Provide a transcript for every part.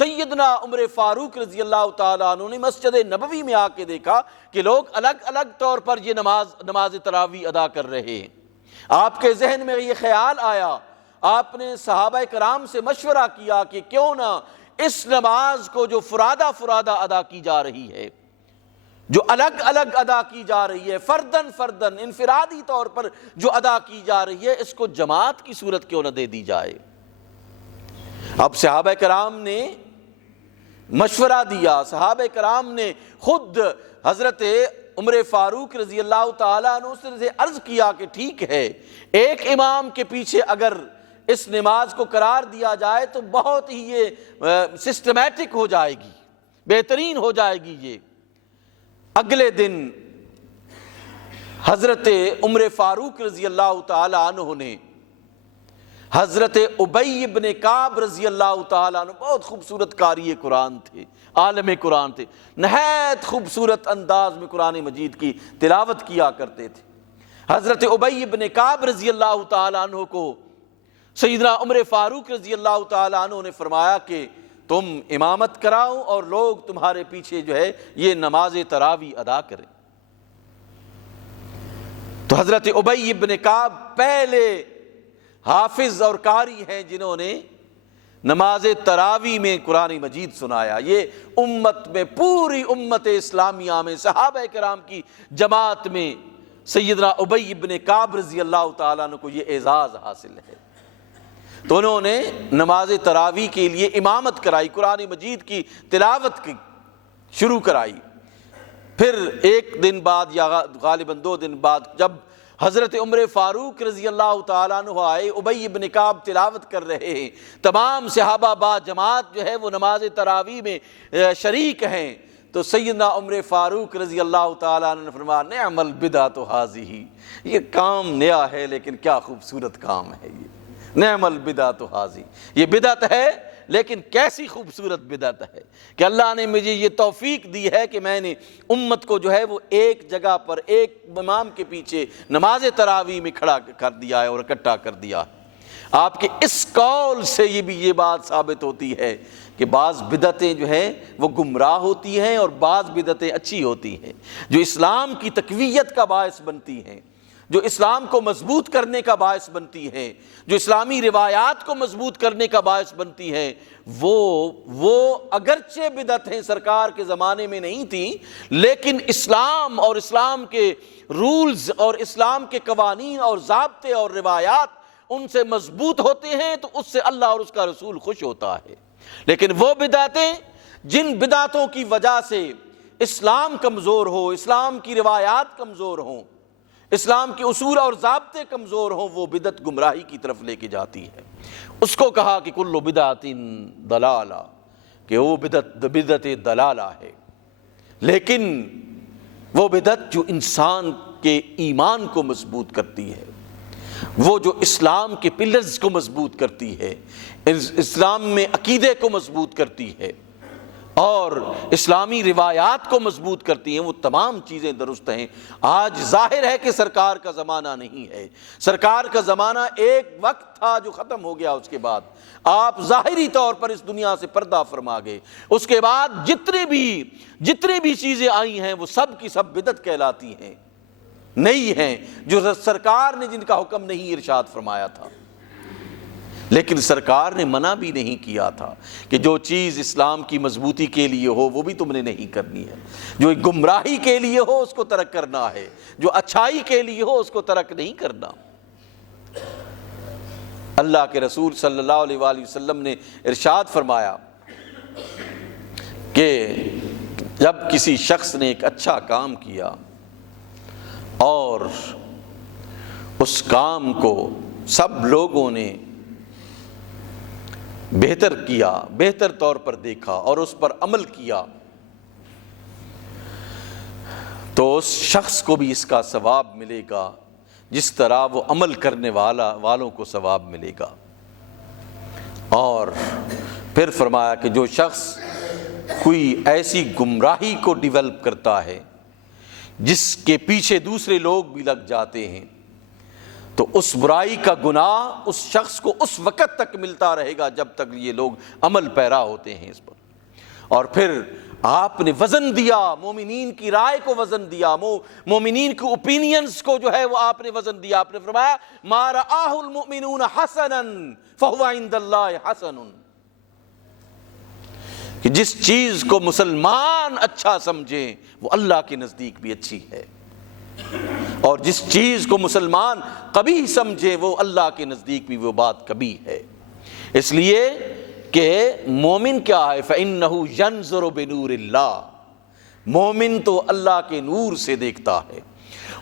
سیدنا عمر فاروق رضی اللہ تعالیٰ عنہ نے مسجد نبوی میں آ کے دیکھا کہ لوگ الگ الگ طور پر یہ نماز تراویح ادا کر رہے ہیں۔ آپ کے ذہن میں یہ خیال آیا، آپ نے صحابہ کرام سے مشورہ کیا کہ کیوں نہ اس نماز کو جو فرادہ فرادہ ادا کی جا رہی ہے، جو الگ الگ ادا کی جا رہی ہے، فردن فردن انفرادی طور پر جو ادا کی جا رہی ہے، اس کو جماعت کی صورت کیوں نہ دے دی جائے۔ اب صحابہ کرام نے مشورہ دیا، صحابہ کرام نے خود حضرت عمر فاروق رضی اللہ تعالیٰ عنہ سے عرض کیا کہ ٹھیک ہے، ایک امام کے پیچھے اگر اس نماز کو قرار دیا جائے تو بہت ہی یہ سسٹمیٹک ہو جائے گی، بہترین ہو جائے گی یہ۔ اگلے دن حضرت عمر فاروق رضی اللہ تعالیٰ عنہ نے حضرت ابی بن کعب رضی اللہ تعالیٰ عنہ، بہت خوبصورت قاری قرآن تھے، عالم قرآن تھے، نہایت خوبصورت انداز میں قرآن مجید کی تلاوت کیا کرتے تھے۔ حضرت ابی بن کعب رضی اللہ تعالیٰ عنہ کو سیدنا عمر فاروق رضی اللہ تعالیٰ عنہ نے فرمایا کہ تم امامت کراؤ اور لوگ تمہارے پیچھے جو ہے یہ نماز تراویح ادا کریں۔ تو حضرت ابی بن کعب پہلے حافظ اور قاری ہیں جنہوں نے نماز تراویح میں قرآن مجید سنایا۔ یہ امت میں، پوری امت اسلامیہ میں، صحابہ کرام کی جماعت میں سیدنا ابی بن کعب رضی اللہ تعالیٰ عنہ کو یہ اعزاز حاصل ہے۔ تو انہوں نے نماز تراویح کے لیے امامت کرائی، قرآن مجید کی تلاوت کی شروع کرائی۔ پھر ایک دن بعد یا غالباً 2 دن بعد جب حضرت عمر فاروق رضی اللہ تعالیٰ عنہ آئے، ابی بن کعب تلاوت کر رہے ہیں، تمام صحابہ با جماعت جو ہے وہ نماز تراویح میں شریک ہیں، تو سیدنا عمر فاروق رضی اللہ تعالیٰ عنہ نے فرمایا نعم البدعۃ ھذہ، یہ کام نیا ہے لیکن کیا خوبصورت کام ہے یہ، نعم البدعۃ ھذہ، یہ بدعت ہے لیکن کیسی خوبصورت بدعت ہے کہ اللہ نے مجھے یہ توفیق دی ہے کہ میں نے امت کو جو ہے وہ ایک جگہ پر ایک امام کے پیچھے نماز تراویح میں کھڑا کر دیا ہے اور اکٹھا کر دیا ہے۔ آپ کے اس قول سے یہ بات ثابت ہوتی ہے کہ بعض بدعتیں جو ہیں وہ گمراہ ہوتی ہیں اور بعض بدعتیں اچھی ہوتی ہیں، جو اسلام کی تقویت کا باعث بنتی ہیں، جو اسلام کو مضبوط کرنے کا باعث بنتی ہیں، جو اسلامی روایات کو مضبوط کرنے کا باعث بنتی ہیں، وہ اگرچہ بدعتیں سرکار کے زمانے میں نہیں تھیں، لیکن اسلام اور اسلام کے رولز اور اسلام کے قوانین اور ضابطے اور روایات ان سے مضبوط ہوتے ہیں تو اس سے اللہ اور اس کا رسول خوش ہوتا ہے۔ لیکن وہ بدعتیں جن بدعتوں کی وجہ سے اسلام کمزور ہو، اسلام کی روایات کمزور ہوں، اسلام کے اصول اور ضابطے کمزور ہوں، وہ بدعت گمراہی کی طرف لے کے جاتی ہے۔ اس کو کہا کہ کل بدعت ضلالہ، کہ وہ بدعت ضلالہ ہے، لیکن وہ بدعت جو انسان کے ایمان کو مضبوط کرتی ہے، وہ جو اسلام کے پلرز کو مضبوط کرتی ہے، اسلام میں عقیدے کو مضبوط کرتی ہے اور اسلامی روایات کو مضبوط کرتی ہیں، وہ تمام چیزیں درست ہیں۔ آج ظاہر ہے کہ سرکار کا زمانہ نہیں ہے، سرکار کا زمانہ ایک وقت تھا جو ختم ہو گیا، اس کے بعد آپ ظاہری طور پر اس دنیا سے پردہ فرما گئے، اس کے بعد جتنی بھی چیزیں آئی ہیں وہ سب کی سب بدعت کہلاتی ہیں، نہیں ہیں، جو سرکار نے جن کا حکم نہیں ارشاد فرمایا تھا۔ لیکن سرکار نے منع بھی نہیں کیا تھا کہ جو چیز اسلام کی مضبوطی کے لیے ہو وہ بھی تم نے نہیں کرنی ہے، جو گمراہی کے لیے ہو اس کو ترک کرنا ہے، جو اچھائی کے لیے ہو اس کو ترک نہیں کرنا۔ اللہ کے رسول صلی اللہ علیہ وآلہ وسلم نے ارشاد فرمایا کہ جب کسی شخص نے ایک اچھا کام کیا اور اس کام کو سب لوگوں نے بہتر کیا، بہتر طور پر دیکھا اور اس پر عمل کیا، تو اس شخص کو بھی اس کا ثواب ملے گا جس طرح وہ عمل کرنے والوں کو ثواب ملے گا۔ اور پھر فرمایا کہ جو شخص کوئی ایسی گمراہی کو ڈیولپ کرتا ہے جس کے پیچھے دوسرے لوگ بھی لگ جاتے ہیں، تو اس برائی کا گناہ اس شخص کو اس وقت تک ملتا رہے گا جب تک یہ لوگ عمل پیرا ہوتے ہیں اس پر۔ اور پھر آپ نے وزن دیا، مومنین کی رائے کو وزن دیا، مومنین کی اوپینینز کو جو ہے وہ آپ نے وزن دیا۔ آپ نے فرمایا ما رآہ المؤمنون حسنا فہو عند اللہ حسن، کہ جس چیز کو مسلمان اچھا سمجھیں وہ اللہ کے نزدیک بھی اچھی ہے، اور جس چیز کو مسلمان قبیح سمجھے وہ اللہ کے نزدیک بھی وہ بات قبیح ہے۔ اس لیے کہ مومن کیا ہے؟ فَإِنَّهُ يَنظُرُ بِنُورِ اللَّهِ، مومن تو اللہ کے نور سے دیکھتا ہے۔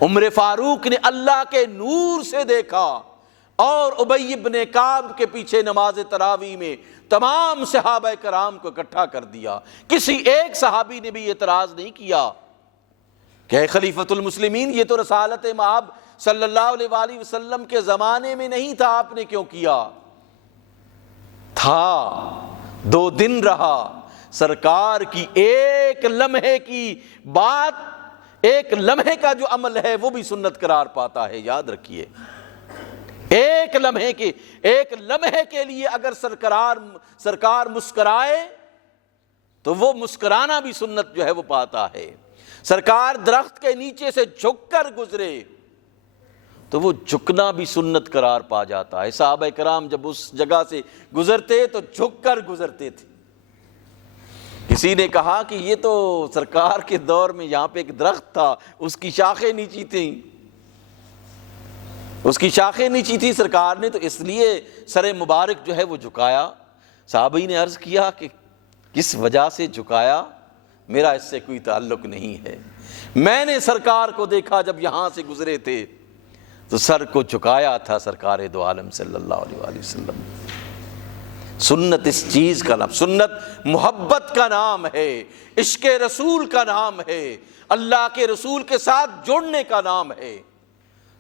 عمر فاروق نے اللہ کے نور سے دیکھا، اور ابی بن کعب کے پیچھے نماز تراویح میں تمام صحابہ کرام کو اکٹھا کر دیا۔ کسی ایک صحابی نے بھی اعتراض نہیں کیا کہ خلیفۃ المسلمین یہ تو رسالت مآب صلی اللہ علیہ وآلہ وسلم کے زمانے میں نہیں تھا، آپ نے کیوں کیا؟ تھا، 2 دن رہا، سرکار کی ایک لمحے کی بات، ایک لمحے کا جو عمل ہے وہ بھی سنت قرار پاتا ہے، یاد رکھیے۔ ایک لمحے کے لیے اگر سرکار مسکرائے تو وہ مسکرانا بھی سنت جو ہے وہ پاتا ہے۔ سرکار درخت کے نیچے سے جھک کر گزرے تو وہ جھکنا بھی سنت قرار پا جاتا ہے۔ صحابہ کرام جب اس جگہ سے گزرتے تو جھک کر گزرتے تھے۔ کسی نے کہا کہ یہ تو سرکار کے دور میں یہاں پہ ایک درخت تھا، اس کی شاخیں نیچی تھیں، سرکار نے تو اس لیے سر مبارک جو ہے وہ جھکایا۔ صحابی نے عرض کیا کہ کس وجہ سے جھکایا؟ میرا اس سے کوئی تعلق نہیں ہے، میں نے سرکار کو دیکھا جب یہاں سے گزرے تھے تو سر کو جھکایا تھا سرکار دو عالم صلی اللہ علیہ وآلہ وسلم۔ سنت اس چیز کا نام، سنت محبت کا نام ہے، عشق رسول کا نام ہے، اللہ کے رسول کے ساتھ جڑنے کا نام ہے۔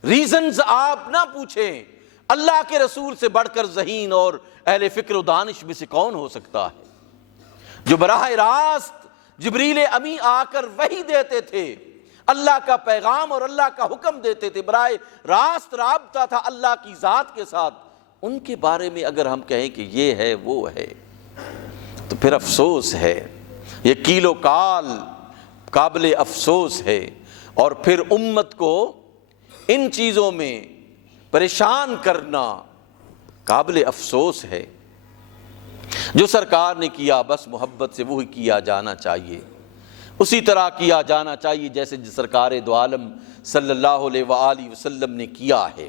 ریزنز آپ نہ پوچھیں، اللہ کے رسول سے بڑھ کر ذہین اور اہل فکر و دانش میں سے کون ہو سکتا ہے جو براہ راست جبریل امی آ کر وحی دیتے تھے، اللہ کا پیغام اور اللہ کا حکم دیتے تھے، براہ راست رابطہ تھا اللہ کی ذات کے ساتھ، ان کے بارے میں اگر ہم کہیں کہ یہ ہے وہ ہے تو پھر افسوس ہے، یہ کیلو کال قابل افسوس ہے۔ اور پھر امت کو ان چیزوں میں پریشان کرنا قابل افسوس ہے۔ جو سرکار نے کیا بس محبت سے وہی کیا جانا چاہیے، اسی طرح کیا جانا چاہیے جیسے سرکار دو عالم صلی اللہ علیہ وآلہ وسلم نے کیا ہے۔